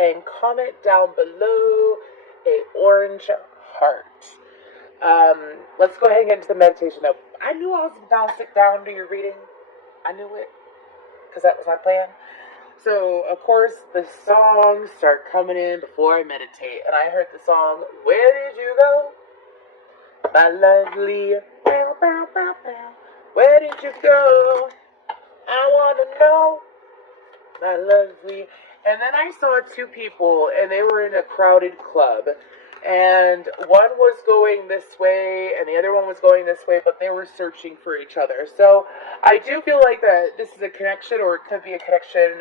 and comment down below a orange heart. Let's go ahead and get into the meditation. Now, I knew I was going to sit down and do your reading. I knew it, because that was my plan. So, of course, the songs start coming in before I meditate. And I heard the song, Where Did You Go? My lovely, bow, bow, bow, bow. Where did you go? I want to know, my lovely. And then I saw two people, and they were in a crowded club. And one was going this way, and the other one was going this way, but they were searching for each other. So I do feel like that this is a connection, or it could be a connection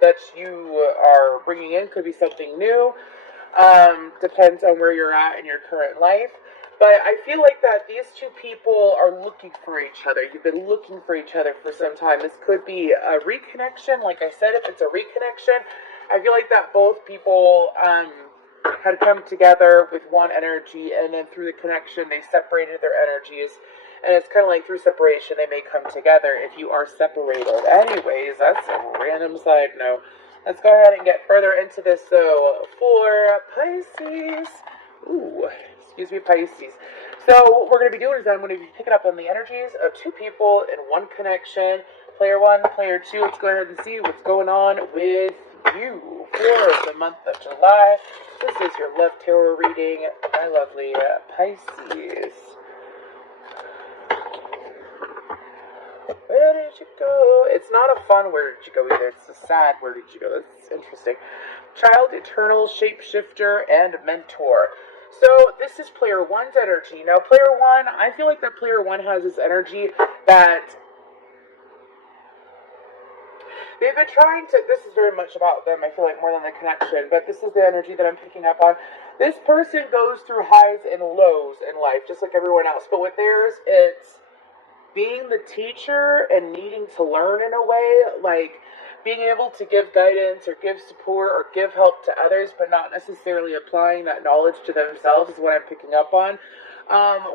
that you are bringing in. Could be something new. Depends on where you're at in your current life. But I feel like that these two people are looking for each other. You've been looking for each other for some time. This could be a reconnection. Like I said, if it's a reconnection, I feel like that both people had come together with one energy, and then through the connection, they separated their energies. And it's kind of like through separation, they may come together if you are separated. Anyways, that's a random side note. Let's go ahead and get further into this. So, for Pisces, excuse me, Pisces. So, what we're going to be doing is I'm going to be picking up on the energies of two people in one connection. Player one, player two. Let's go ahead and see what's going on with you for the month of July. This is your love tarot reading, my lovely Pisces. Where did you go? It's not a fun where did you go either. It's a sad where did you go. That's interesting. Child, eternal, shapeshifter, and mentor. So this is player one's energy. Now player one, I feel like that player one has this energy that they've been trying to, this is very much about them, I feel like, more than the connection, but this is the energy that I'm picking up on. This person goes through highs and lows in life, just like everyone else, but with theirs, it's being the teacher and needing to learn in a way, like being able to give guidance or give support or give help to others, but not necessarily applying that knowledge to themselves is what I'm picking up on.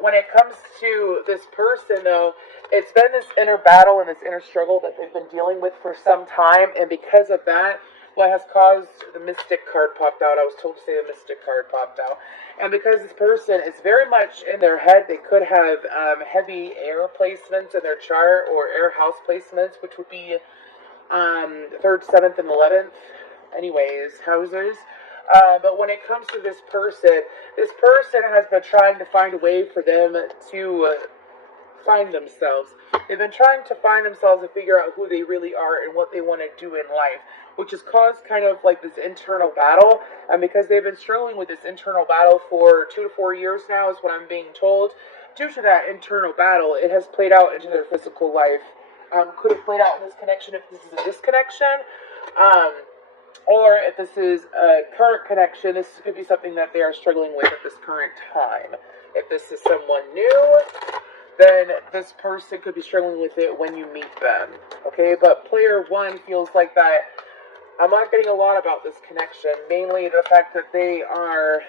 When it comes to this person, though, it's been this inner battle and this inner struggle that they've been dealing with for some time, and because of that, what has caused the Mystic card popped out. I was told to say the Mystic card popped out. And because this person is very much in their head, they could have heavy air placements in their chart, or air house placements, which would be 3rd, 7th, and 11th. Anyways, houses. But when it comes to this person has been trying to find a way for them to find themselves. They've been trying to find themselves and figure out who they really are and what they want to do in life, which has caused kind of like this internal battle. And because they've been struggling with this internal battle for 2 to 4 years now, is what I'm being told. Due to that internal battle, it has played out into their physical life. Could have played out in this connection if this is a disconnection. Or if this is a current connection, this could be something that they are struggling with at this current time. If this is someone new, then this person could be struggling with it when you meet them. Okay, but player one feels like that. I'm not getting a lot about this connection. Mainly the fact that they are,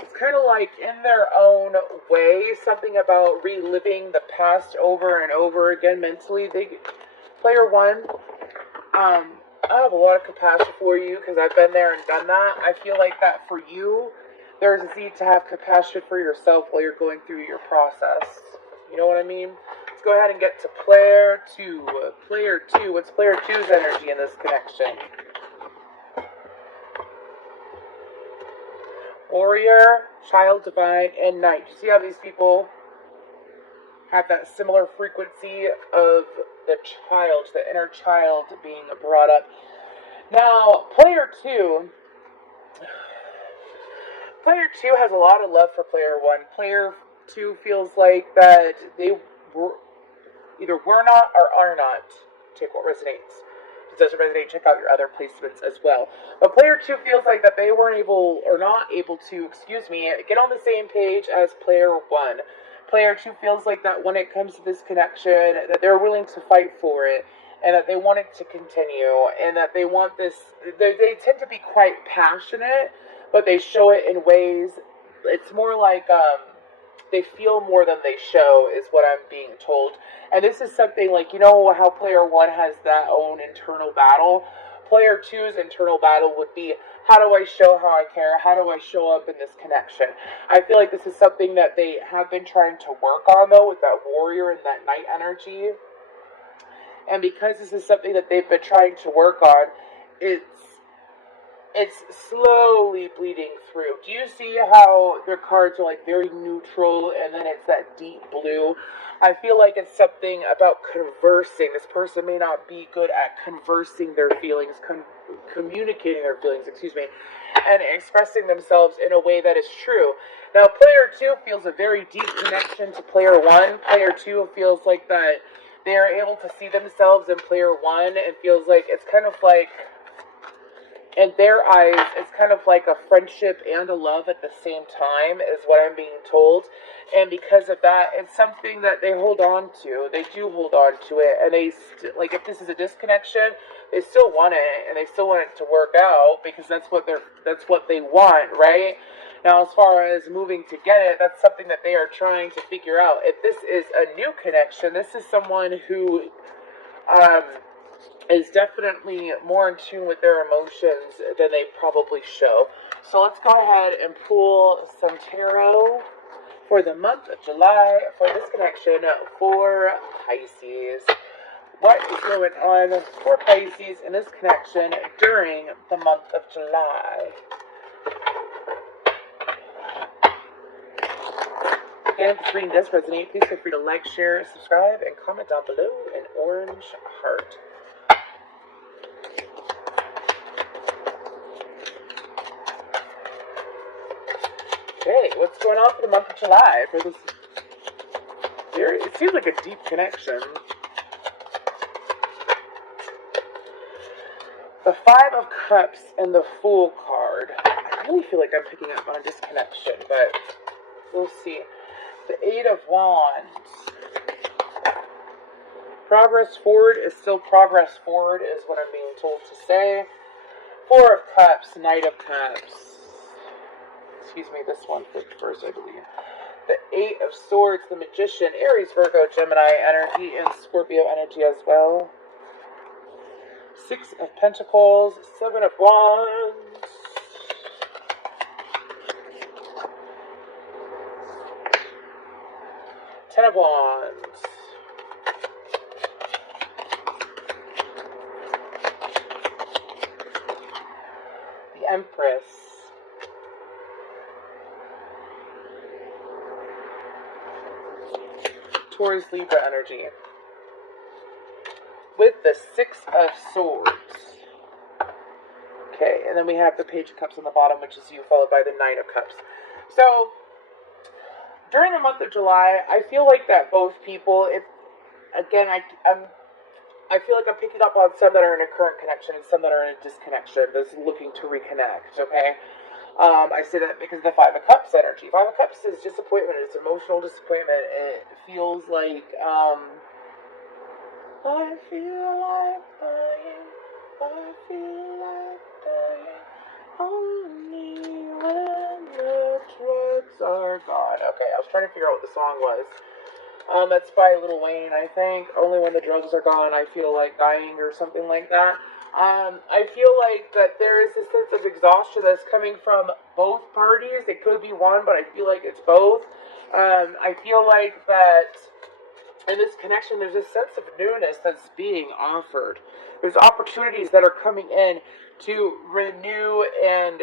it's kind of like in their own way, something about reliving the past over and over again mentally. Player one, I have a lot of compassion for you because I've been there and done that. I feel like that for you, there's a need to have compassion for yourself while you're going through your process. You know what I mean? Let's go ahead and get to player two. Player two, what's player two's energy in this connection? Warrior, child divine, and knight. You see how these people have that similar frequency of the child, the inner child being brought up. Now, player two has a lot of love for player one. Player two feels like that they either were not or are not. Take what resonates. If it doesn't resonate, check out your other placements as well. But player two feels like that they weren't able, or not able to, get on the same page as player one. Player two feels like that when it comes to this connection, that they're willing to fight for it, and that they want it to continue, and that they want this, they tend to be quite passionate, but they show it in ways, it's more like, they feel more than they show is what I'm being told. And this is something like, you know how player one has that own internal battle? Player two's internal battle would be, how do I show how I care? How do I show up in this connection? I feel like this is something that they have been trying to work on, though, with that warrior and that knight energy. And because this is something that they've been trying to work on, it's slowly bleeding through. Do you see how their cards are like very neutral and then it's that deep blue? I feel like it's something about conversing. This person may not be good at conversing their feelings, communicating their feelings, and expressing themselves in a way that is true. Now, player two feels a very deep connection to player one. Player two feels like that they are able to see themselves in player one and feels like it's kind of like, in their eyes, it's kind of like a friendship and a love at the same time, is what I'm being told. And because of that, it's something that they hold on to. They do hold on to it. And they, like, if this is a disconnection, they still want it. And they still want it to work out because that's what they want, right? Now, as far as moving to get it, that's something that they are trying to figure out. If this is a new connection, this is someone who, is definitely more in tune with their emotions than they probably show. So let's go ahead and pull some tarot for the month of July for this connection for Pisces. What is going on for Pisces in this connection during the month of July? Again, if this reading does resonate, please feel free to like, share, subscribe, and comment down below an orange heart. Okay, what's going on for the month of July for this? It seems like a deep connection. The Five of Cups and the Fool card. I really feel like I'm picking up on a disconnection, but we'll see. The Eight of Wands. Progress forward is still progress forward, is what I'm being told to say. Four of Cups, Knight of Cups. Excuse me, this one flipped first, I believe. The Eight of Swords, the Magician, Aries, Virgo, Gemini energy, and Scorpio energy as well. Six of Pentacles, Seven of Wands. Ten of Wands. The Empress. Taurus, Libra energy. With the Six of Swords. Okay, and then we have the Page of Cups on the bottom, which is you, followed by the Nine of Cups. So, during the month of July, I feel like that both people, I feel like I'm picking up on some that are in a current connection and some that are in a disconnection that's looking to reconnect, okay? I say that because of the Five of Cups energy. Five of Cups is disappointment. It's emotional disappointment. It feels like, I feel like dying. I feel like dying. Only when the drugs are gone. Okay, I was trying to figure out what the song was. That's by Lil Wayne, I think. Only when the drugs are gone, I feel like dying, or something like that. I feel like that there is a sense of exhaustion that's coming from both parties. It could be one, but I feel like it's both. I feel like that in this connection, there's a sense of newness that's being offered. There's opportunities that are coming in to renew and,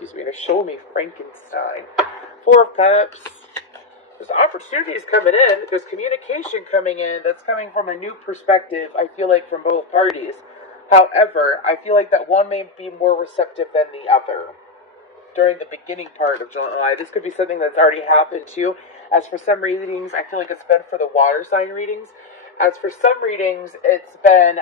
to show me Frankenstein. Four of Cups. There's opportunities coming in. There's communication coming in that's coming from a new perspective, I feel like, from both parties. However, I feel like that one may be more receptive than the other during the beginning part of July. This could be something that's already happened too. As for some readings, I feel like it's been for the water sign readings. As for some readings, it's been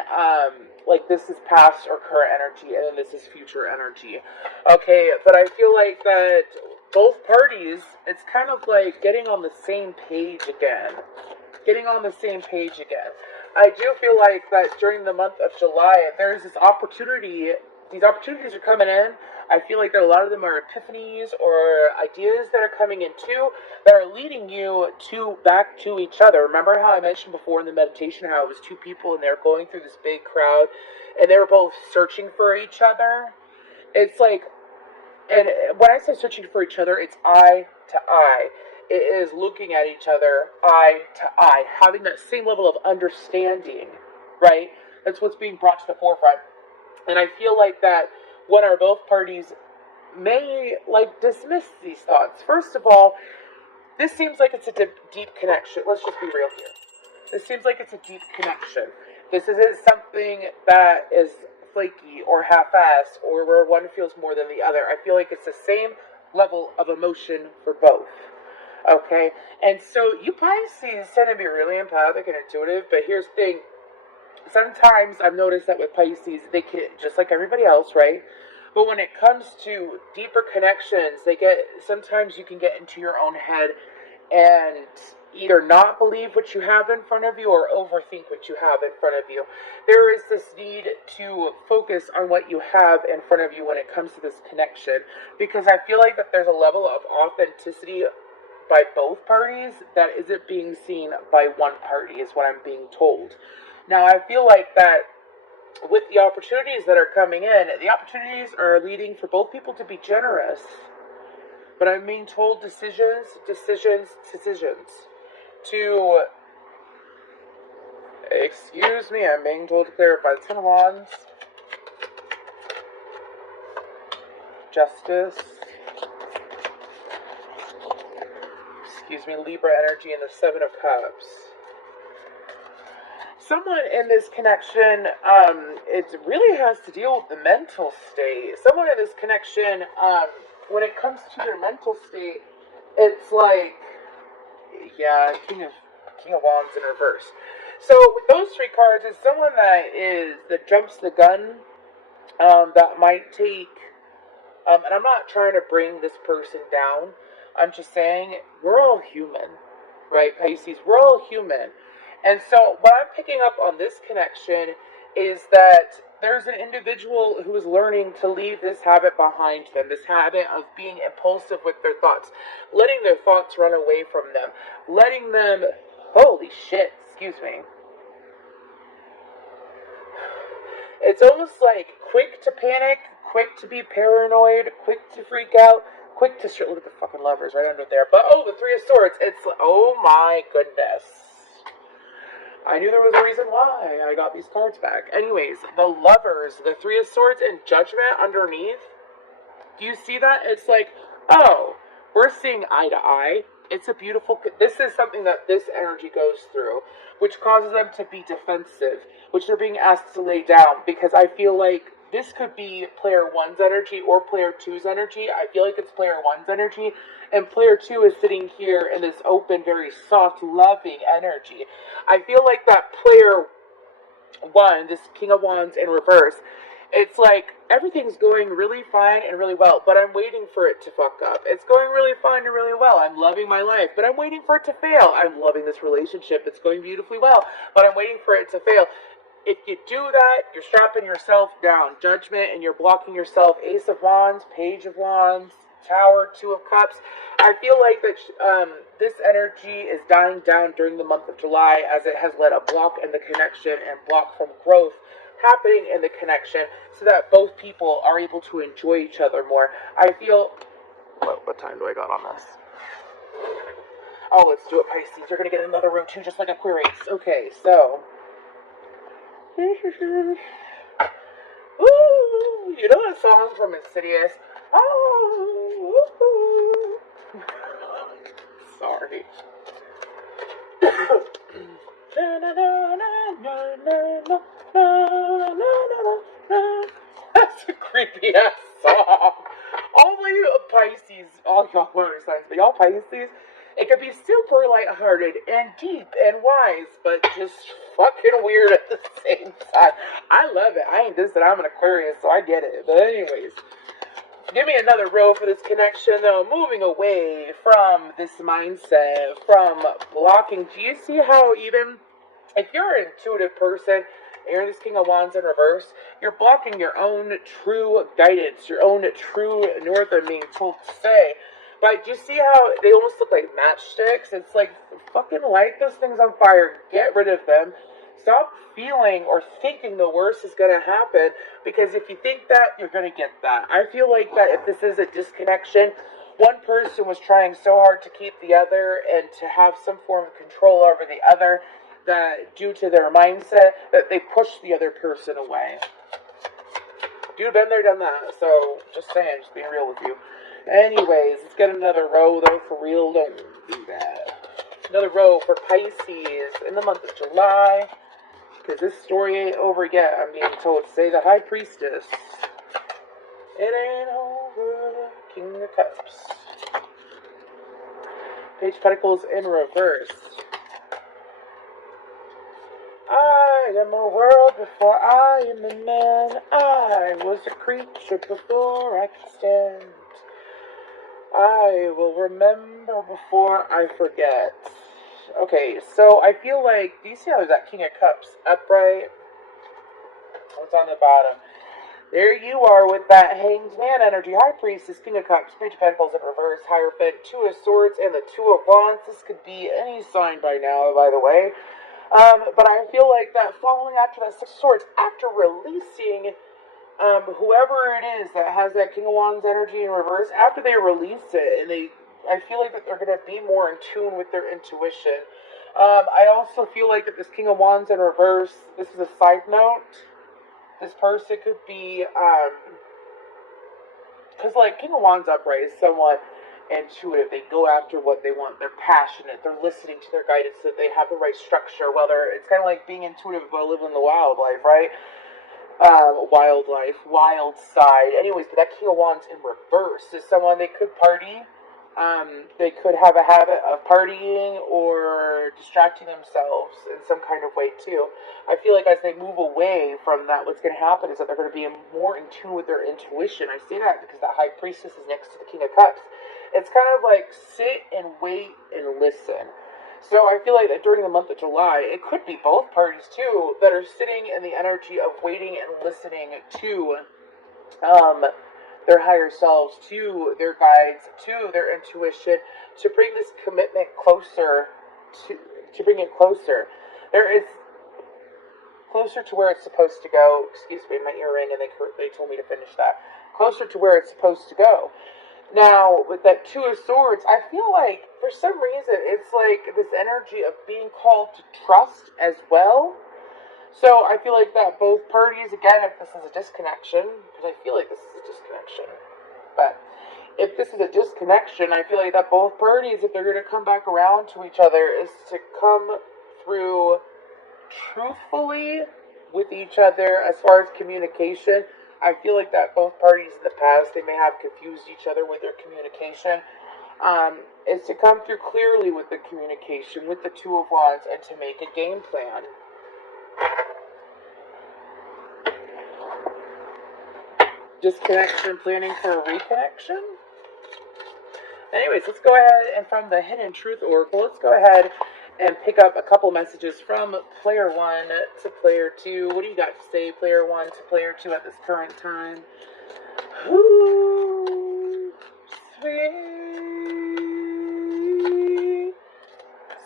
like this is past or current energy, and then this is future energy. Okay, but I feel like that both parties, it's kind of like getting on the same page again. I do feel like that during the month of July, there's this opportunity these opportunities are coming in. I feel like that a lot of them are epiphanies or ideas that are coming in too, that are leading you to back to each other. Remember how I mentioned before in the meditation how it was two people and they're going through this big crowd and they were both searching for each other? It's like, and when I say searching for each other, it's eye to eye. It is looking at each other eye to eye, having that same level of understanding, right? That's what's being brought to the forefront. And I feel like that one or both parties may like dismiss these thoughts. First of all, this seems like it's a deep connection. Let's just be real here. This seems like it's a deep connection. This isn't something that is flaky or half-assed or where one feels more than the other. I feel like it's the same level of emotion for both. Okay? And so you Pisces tend to be really empathic and intuitive, but here's the thing. Sometimes I've noticed that with Pisces, they can, just like everybody else, right? But when it comes to deeper connections, sometimes you can get into your own head and either not believe what you have in front of you or overthink what you have in front of you. There is this need to focus on what you have in front of you when it comes to this connection, because I feel like that there's a level of authenticity by both parties that isn't being seen by one party, is what I'm being told. Now, I feel like that with the opportunities that are coming in, the opportunities are leading for both people to be generous. But I'm being told decisions. To, excuse me, I'm being told to clarify. The Ten of Wands, Justice, excuse me, Libra energy, and the Seven of Cups. Someone in this connection, it really has to deal with the mental state. Someone in this connection, when it comes to their mental state, it's like, yeah, King of Wands in reverse. So with those three cards, it's someone that jumps the gun, that might take, and I'm not trying to bring this person down. I'm just saying we're all human, right, Pisces? We're all human. And so what I'm picking up on this connection is that there's an individual who is learning to leave this habit behind them, this habit of being impulsive with their thoughts, letting their thoughts run away from them, letting them, holy shit, excuse me. It's almost like quick to panic, quick to be paranoid, quick to freak out, quick to look at the fucking Lovers right under there. But oh, the Three of Swords, it's, oh my goodness. I knew there was a reason why I got these cards back. Anyways, the Lovers, the Three of Swords, and Judgment underneath. Do you see that? It's like, oh, we're seeing eye to eye. It's a beautiful, this is something that this energy goes through, which causes them to be defensive, which they're being asked to lay down, because I feel like this could be player one's energy or player two's energy. I feel like it's player one's energy, and player two is sitting here in this open, very soft, loving energy. I feel like that player one, this King of Wands in reverse, it's like everything's going really fine and really well, but I'm waiting for it to fuck up. It's going really fine and really well. I'm loving my life, but I'm waiting for it to fail. I'm loving this relationship. It's going beautifully well, but I'm waiting for it to fail. If you do that, you're strapping yourself down. Judgment, and you're blocking yourself. Ace of Wands, Page of Wands, Tower, Two of Cups. I feel like that this energy is dying down during the month of July, as it has let a block in the connection and block from growth happening in the connection, so that both people are able to enjoy each other more. I feel, what time do I got on this? Oh, let's do it, Pisces. You're going to get another room too, just like Aquarius. Okay, so ooh, you know that song from Insidious? Oh, sorry. That's a creepy ass song. All you Pisces, all y'all water signs, but y'all Pisces, it could be super lighthearted and deep and wise, but just fucking weird at the same time. I love it. I ain't this and I'm an Aquarius, so I get it. But anyways, give me another row for this connection, though. Moving away from this mindset, from blocking. Do you see how even if you're an intuitive person, you're this King of Wands in reverse, you're blocking your own true guidance, your own true north, I'm being told to say. But do you see how they almost look like matchsticks? It's like, fucking light those things on fire. Get rid of them. Stop feeling or thinking the worst is going to happen. Because if you think that, you're going to get that. I feel like that if this is a disconnection, one person was trying so hard to keep the other and to have some form of control over the other, that due to their mindset, that they pushed the other person away. Dude, been there, done that. So, just saying, just being real with you. Anyways, let's get another row, though, for real. Don't do that. Another row for Pisces in the month of July. Because this story ain't over yet. I'm being told to say the High Priestess. It ain't over. King of Cups. Page of Pentacles in reverse. I am a world before I am a man. I was a creature before I could stand. I will remember before I forget. Okay, so I feel like, do you see how there's that King of Cups upright? What's on the bottom? There you are with that Hanged Man energy. High Priestess, King of Cups, Page of Pentacles in reverse, Hierophant, Two of Swords, and the Two of Wands. This could be any sign by now, by the way. But I feel like that following after that Six of Swords, after releasing whoever it is that has that King of Wands energy in reverse, after they release it, and I feel like that they're going to be more in tune with their intuition. I also feel like that this King of Wands in reverse, this is a side note, this person could be, because like King of Wands upright is somewhat intuitive. They go after what they want. They're passionate. They're listening to their guidance so that they have the right structure. It's kind of like being intuitive about living the wildlife, right? Wildlife, wild side. Anyways, but that King of Wands in reverse is someone, they could party. They could have a habit of partying or distracting themselves in some kind of way too. I feel like as they move away from that, what's going to happen is that they're going to be more in tune with their intuition. I say that because the High Priestess is next to the King of Cups. It's kind of like sit and wait and listen. So I feel like that during the month of July, it could be both parties too that are sitting in the energy of waiting and listening to their higher selves, to their guides, to their intuition, to bring this commitment closer, to bring it closer. There is closer to where it's supposed to go. Excuse me, my earring, and they told me to finish that. Closer to where it's supposed to go. Now, with that Two of Swords, I feel like, for some reason, it's like this energy of being called to trust as well. So, I feel like that both parties, again, if this is a disconnection, because I feel like this is a disconnection, but if this is a disconnection, I feel like that both parties, if they're going to come back around to each other, is to come through truthfully with each other as far as communication. I feel like that both parties in the past, they may have confused each other with their communication. Is to come through clearly with the communication, with the Two of Wands, and to make a game plan. Disconnection, planning for a reconnection. Anyways, let's go ahead and from the Hidden Truth Oracle, let's go ahead and pick up a couple messages from player 1 to player 2. What do you got to say, player 1 to player 2 at this current time? Ooh, sweet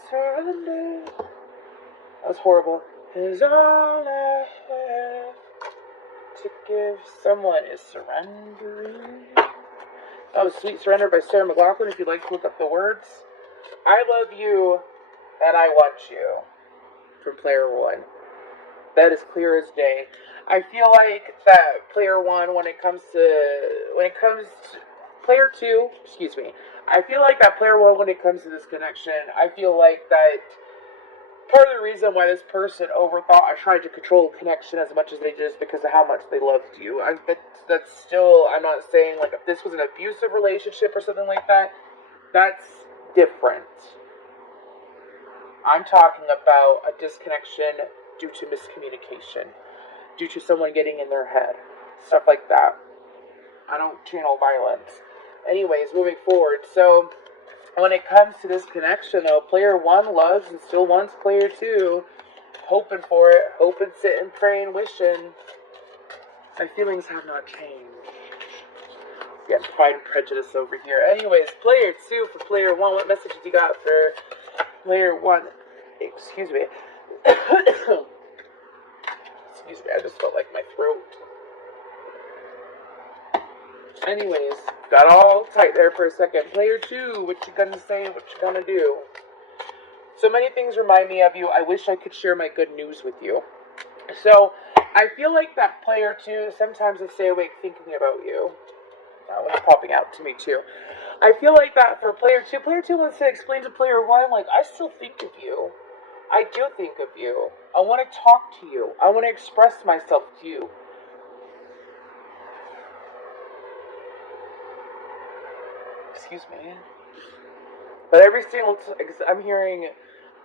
surrender. That was horrible. Is all I have to give someone is surrendering. That was Sweet Surrender by Sarah McLachlan, if you'd like to look up the words. I love you, and I want you, from player 1. That is clear as day. I feel like that player 1, when it comes to player 2, excuse me, I feel like that player 1, when it comes to this connection, I feel like that part of the reason why this person overthought I tried to control the connection as much as they did is because of how much they loved you. That's still, I'm not saying, like, if this was an abusive relationship or something like that, that's different. I'm talking about a disconnection due to miscommunication, due to someone getting in their head, stuff like that. I don't channel violence. Anyways, moving forward, so when it comes to this connection, though, player 1 loves and still wants player 2. hoping for it. Hoping, sitting, praying, wishing. My feelings have not changed. Getting Pride and Prejudice over here. Anyways, player 2 for player 1. What message you got for player 1? Excuse me. Excuse me, I just felt like my throat. Anyways, got all tight there for a second. Player 2, what you gonna say, what you gonna do? So many things remind me of you. I wish I could share my good news with you. So, I feel like that player 2, sometimes I stay awake thinking about you. That one's popping out to me too. I feel like that for player 2. Player 2 wants to explain to player 1, like, I still think of you. I do think of you. I want to talk to you. I want to express myself to you. Excuse me. But I'm hearing,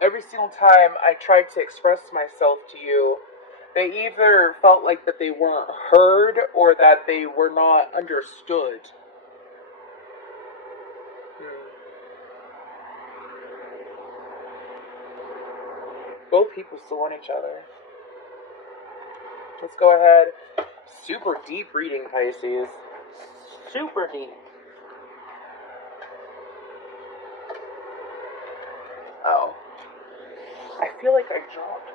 every single time I tried to express myself to you, they either felt like that they weren't heard or that they were not understood. Both people still want each other. Let's go ahead. Super deep reading, Pisces. Super deep. Oh. I feel like I dropped.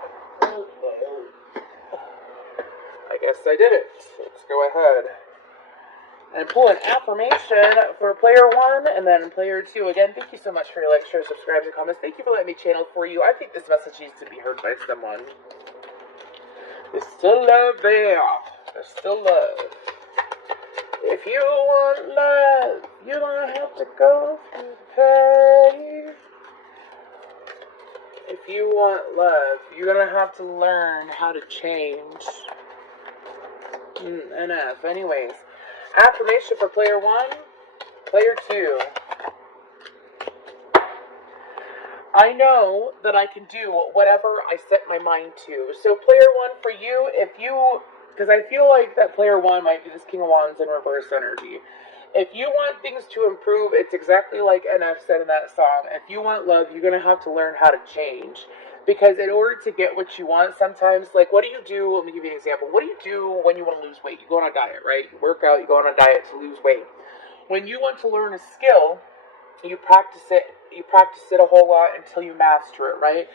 I guess I did it. Let's go ahead and pull an affirmation for player 1 and then player 2. Again, thank you so much for your likes, shares, subscribes, and comments. Thank you for letting me channel for you. I think this message needs to be heard by someone. There's still love there. There's still love. If you want love, you don't have to go through the pain. If you want love, you're gonna have to learn how to change. NF. Anyways, affirmation for player 1, player 2. I know that I can do whatever I set my mind to. So player 1, for you, because I feel like that player 1 might be this King of Wands in reverse energy. If you want things to improve, it's exactly like NF said in that song. If you want love, you're going to have to learn how to change. Because in order to get what you want, sometimes, like, what do you do? Let me give you an example. What do you do when you want to lose weight? You go on a diet, right? You work out, you go on a diet to lose weight. When you want to learn a skill, you practice it a whole lot until you master it, right?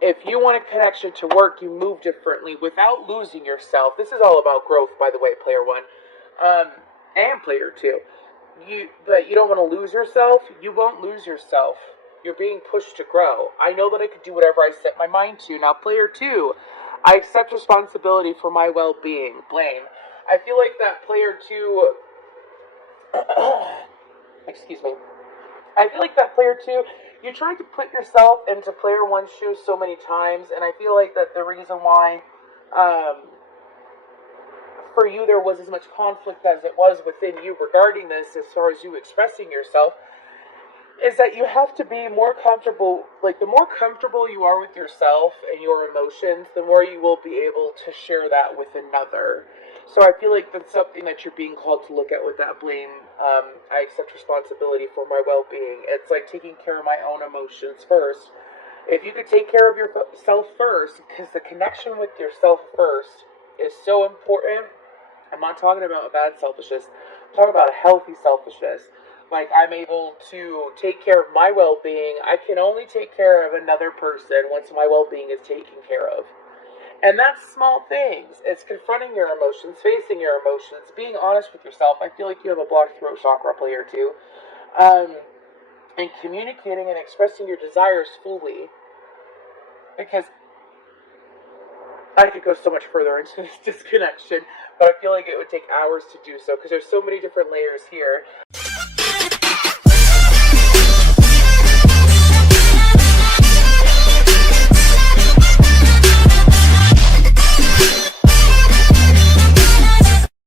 If you want a connection to work, you move differently without losing yourself. This is all about growth, by the way, player 1. And player 2. But you don't want to lose yourself. You won't lose yourself. You're being pushed to grow. I know that I could do whatever I set my mind to. Now, player 2, I accept responsibility for my well-being. Blame. I feel like that player 2... excuse me. I feel like that player 2, you tried to put yourself into player 1's shoes so many times, and I feel like that the reason why... for you there was as much conflict as it was within you regarding this, as far as you expressing yourself, is that you have to be more comfortable. Like, the more comfortable you are with yourself and your emotions, the more you will be able to share that with another. So I feel like that's something that you're being called to look at with that blame. I accept responsibility for my well-being. It's like taking care of my own emotions first. If you could take care of yourself first, because the connection with yourself first is so important. I'm not talking about a bad selfishness. I'm talking about a healthy selfishness. Like, I'm able to take care of my well-being. I can only take care of another person once my well-being is taken care of. And that's small things. It's confronting your emotions, facing your emotions, being honest with yourself. I feel like you have a blocked throat chakra, player 2. And communicating and expressing your desires fully. Because I could go so much further into this disconnection, but I feel like it would take hours to do so, because there's so many different layers here.